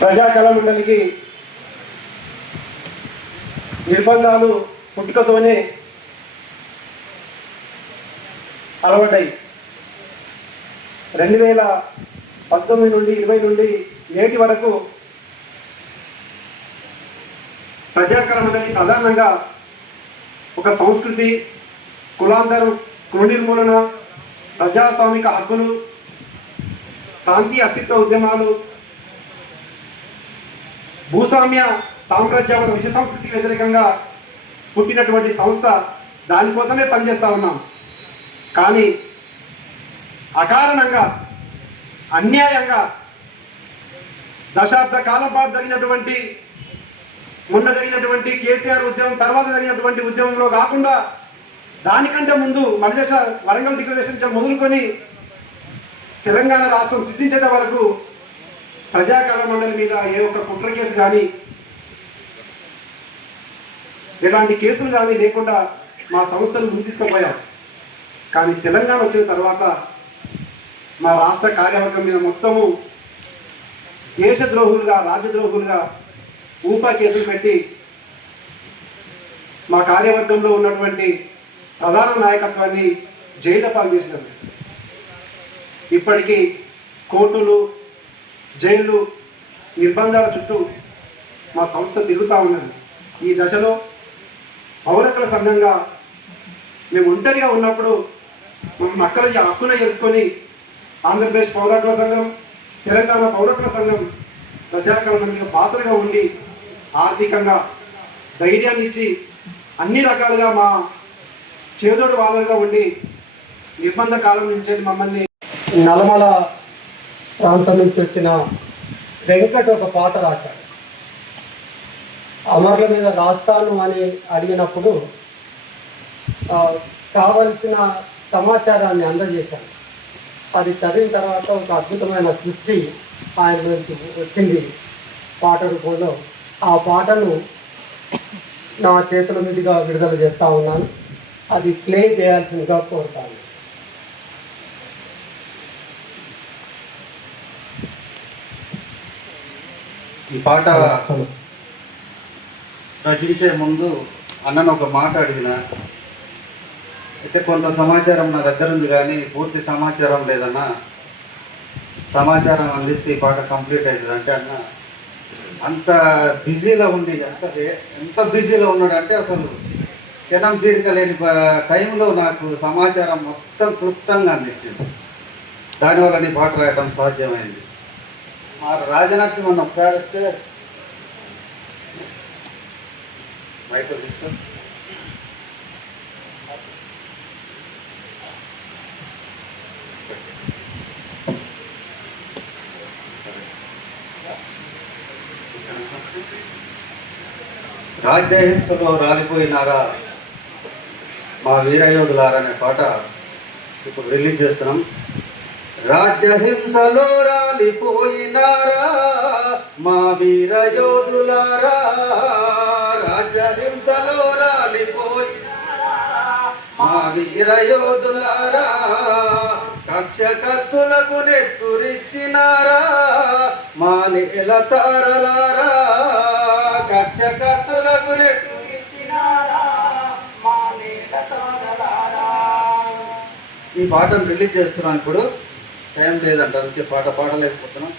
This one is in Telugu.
ప్రజా కళ మండలికి నిర్బంధాలు పుట్టుకతోనే అలవాటాయి రెండు వేల పంతొమ్మిది నుండి ఇరవై నుండి నేటి వరకు ప్రజాకర అనేది ప్రధానంగా ఒక సంస్కృతి కులాంతరం కుల నిర్మూలన ప్రజాస్వామిక హక్కులు ప్రాంతీయ అస్తిత్వ ఉద్యమాలు భూస్వామ్య సామ్రాజ్యవాద విష సంస్కృతికి వ్యతిరేకంగా పుట్టినటువంటి సంస్థ దానికోసమే పనిచేస్తూ ఉన్నాం. కానీ అకారణంగా అన్యాయంగా దశాబ్ద కాలం పాటు జరిగినటువంటి మొన్న జరిగినటువంటి కేసీఆర్ ఉద్యమం తర్వాత జరిగినటువంటి ఉద్యమంలో కాకుండా దానికంటే ముందు మన దేశ వరంగల్ డిక్లరేషన్ మొదలుకొని తెలంగాణ రాష్ట్రం సిద్ధించేంత వరకు ప్రజాకాల మండలి మీద ఏ ఒక్క కుట్ర కేసు కానీ ఎలాంటి కేసులు కానీ లేకుండా మా సంస్థలు ముందు తీసుకుపోయాం కానీ తెలంగాణ వచ్చిన తర్వాత మా రాష్ట్ర కార్యవర్గం మీద మొత్తము దేశద్రోహులుగా రాజద్రోహులుగా ఊపా కేసులు పెట్టి మా కార్యవర్గంలో ఉన్నటువంటి ప్రధాన నాయకత్వాన్ని జైలు పాలు చేసినారు. ఇప్పటికీ కోర్టులు జైళ్ళు నిర్బంధాల చుట్టూ మా సంస్థ తిరుగుతూ ఉన్నది. ఈ దశలో పౌరకుల సంఘంగా మేము ఒంటరిగా ఉన్నప్పుడు మమ్మల్ని అక్కడ హక్కున చేసుకొని ఆంధ్రప్రదేశ్ పౌరత్వ సంఘం తెలంగాణ పౌరత్వ సంఘం ప్రజాకరణ బాసలుగా ఉండి ఆర్థికంగా ధైర్యాన్ని ఇచ్చి అన్ని రకాలుగా మా చేదోడు వాళ్ళగా ఉండి నిర్బంధ కాలం నుంచి మమ్మల్ని నలమల ప్రాంతం నుంచి వచ్చిన వెంకట్ ఒక పాట రాశాడు. అమర్ల మీద రాస్తాను అని అడిగినప్పుడు కావలసిన సమాచారాన్ని అందజేశాను అది చదివిన తర్వాత ఒక అద్భుతమైన సృష్టి ఆయన నుంచి వచ్చింది. పాట రూపంలో ఆ పాటను నా చేతుల మీదుగా విడుదల చేస్తూ ఉన్నాను. అది ప్లే చేయాల్సిందిగా కోరుతాను. ఈ పాట రచించే ముందు అన్నను ఒక మాట అడిగిన. అయితే కొంత సమాచారం నా దగ్గర ఉంది కానీ పూర్తి సమాచారం లేదన్నా సమాచారం అందిస్తే ఈ పాట కంప్లీట్ అవుతుంది. అంటే అన్న అంత బిజీలో ఉండి ఎంత ఎంత బిజీలో ఉన్నాడంటే అసలు క్షణం తీరిక లేని టైంలో నాకు సమాచారం మొత్తం క్లుప్తంగా అందించింది దానివల్ల నీ పాట రాయడం సాధ్యమైంది. మా రాజనాథ్ మొన్న ఒకసారి వస్తే. బయట రాజ్యహింసలో రాలిపోయినారా మా వీరయోధులారా అనే పాట ఇప్పుడు రిలీజ్ చేస్తున్నాం. రాజ్యహింసలో రాలిపోయినారా మా వీర యోధులారా రాజ్యహింసలో రాలిపోయి మా వీరయోధులారా కక్ష కత్తులకు నెత్తురిచ్చినారా? మా నేల తారలారా ఈ పాటను రిలీజ్ చేస్తున్నాను ఇప్పుడు. టైం లేదంట అందుకే పాట పాడలేకపోతున్నాం.